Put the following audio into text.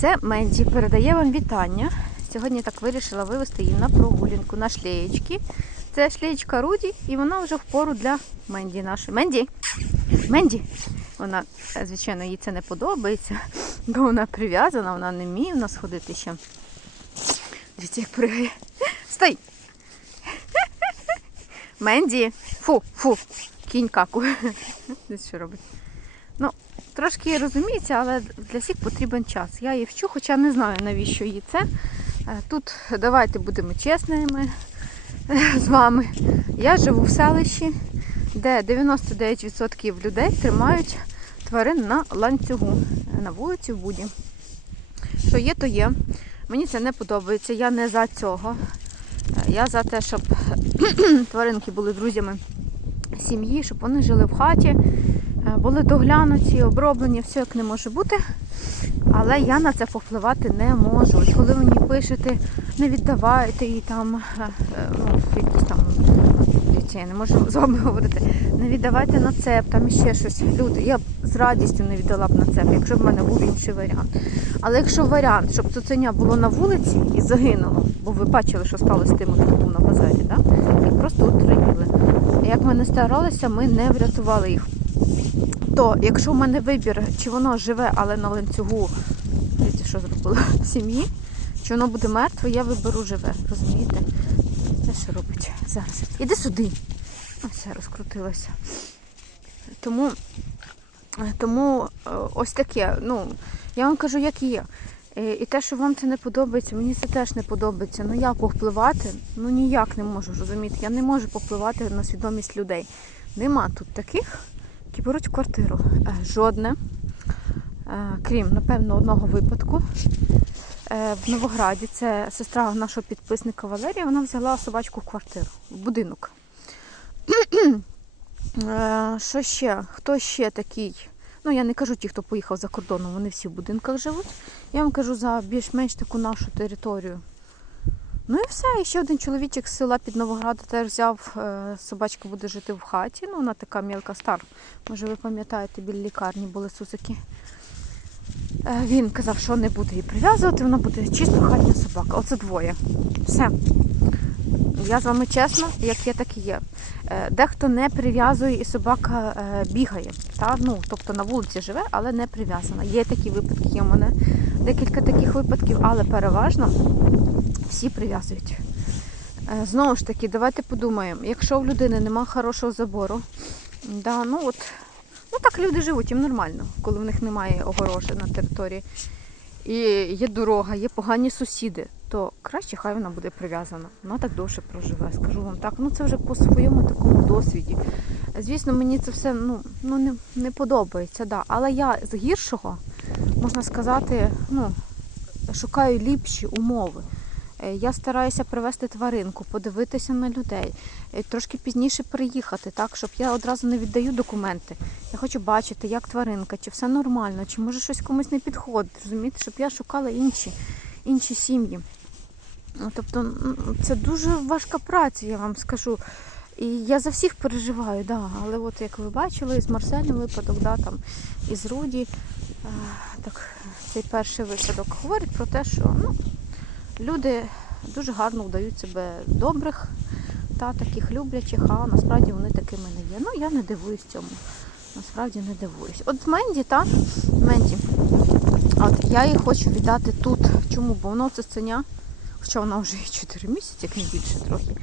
Це Менді передає вам вітання. Сьогодні так вирішила вивезти її на прогулянку на шлеєчки. Це шлеєчка Руді, і вона вже впору для Менді нашої. Менді! Менді! Вона, звичайно, їй це не подобається, бо вона прив'язана, вона не вміє в нас ходити ще. Дивіться, як пригає. Стой! Менді! Фу, фу, кінь каку. Десь що робить. Трошки розуміється, але для всіх потрібен час. Я її вчу, хоча не знаю, навіщо їй це. Е, Тут давайте будемо чесними е, з вами. Я живу в селищі, де 99% людей тримають тварин на ланцюгу, на вулиці в буді. Що є, то є. Мені це не подобається. Я не за цього. Е, Я за те, щоб тваринки були друзями сім'ї, щоб вони жили в хаті, е, були доглянуті, оброблені, все як не може бути. Але я на це повпливати не можу. Коли мені пишете, не віддавайте її там, е, е, ну, якісь там, дивіться, я не можу з вами говорити, не віддавайте на цеп, там іще щось. Люди, я б з радістю не віддала б на цеп, якщо б в мене був інший варіант. Але якщо варіант, щоб цуценя було на вулиці і загинуло, бо ви бачили, що сталося з тим, хто був на базарі, да? їх просто отруїли. Як ми не старалися, ми не врятували їх. То, якщо в мене вибір, чи воно живе, але на ланцюгу, дивіться, що зробила сім'ї, чи воно буде мертве, я виберу живе, розумієте? Це що робить зараз? Іди сюди. Все розкрутилося. Тому, тому е, ось таке. Ну, я вам кажу, як є. Е, І те, що вам це не подобається, мені це теж не подобається. Ну як повпливати? Ну ніяк не можу розуміти. Я не можу повпливати на свідомість людей. Нема тут таких, які беруть квартиру. Е, Жодне. Крім, напевно, одного випадку. Е, В Новограді це сестра нашого підписника Валерія, вона взяла собачку в квартиру, в будинок. Е, Що ще? Хто ще такий? Ну, я не кажу ті, хто поїхав за кордоном, вони всі в будинках живуть. Я вам кажу за більш-менш таку нашу територію. Ну і все. І ще один чоловічок з села під Новограда теж взяв. е, Собачка буде жити в хаті. Ну, вона така мілка стар. Може, ви пам'ятаєте, біля лікарні були сусики. Е, Він казав, що не буде її прив'язувати, вона буде чисто хатня собака. Оце двоє. Все. Я з вами чесна, як є, так і є. Е, Дехто не прив'язує і собака е, бігає. Та? Ну, тобто на вулиці живе, але не прив'язана. Є такі випадки, є у мене декілька таких випадків, але переважно всі прив'язують. Знову ж таки, давайте подумаємо, якщо в людини нема хорошого забору, да, ну от, ну так люди живуть, їм нормально, коли в них немає огорожі на території. І є дорога, є погані сусіди, то краще хай вона буде прив'язана. Вона так довше проживе, скажу вам так. Ну це вже по своєму такому досвіді. Звісно, мені це все ну, ну, не, не подобається, да. але я з гіршого, можна сказати, ну, шукаю ліпші умови. Е, Я стараюся привезти тваринку, подивитися на людей, е, трошки пізніше приїхати, так, щоб я одразу не віддаю документи. Я хочу бачити, як тваринка, чи все нормально, чи може щось комусь не підходить, розумієте, щоб я шукала інші, інші сім'ї. Ну, Тобто це дуже важка праця, я вам скажу. І я за всіх переживаю, да. але от як ви бачили, з Марселем випадок, да, там, і з Руді, е, так, цей перший випадок говорить про те, що ну, люди дуже гарно вдають себе добрих та таких люблячих, а насправді вони такими не є. Ну я не дивуюсь цьому. Насправді не дивуюсь. От Менді, та Менді. От я її хочу віддати тут. Чому? Бо воно це сценя, хоча вона вже і 4 місяці, як не більше трохи.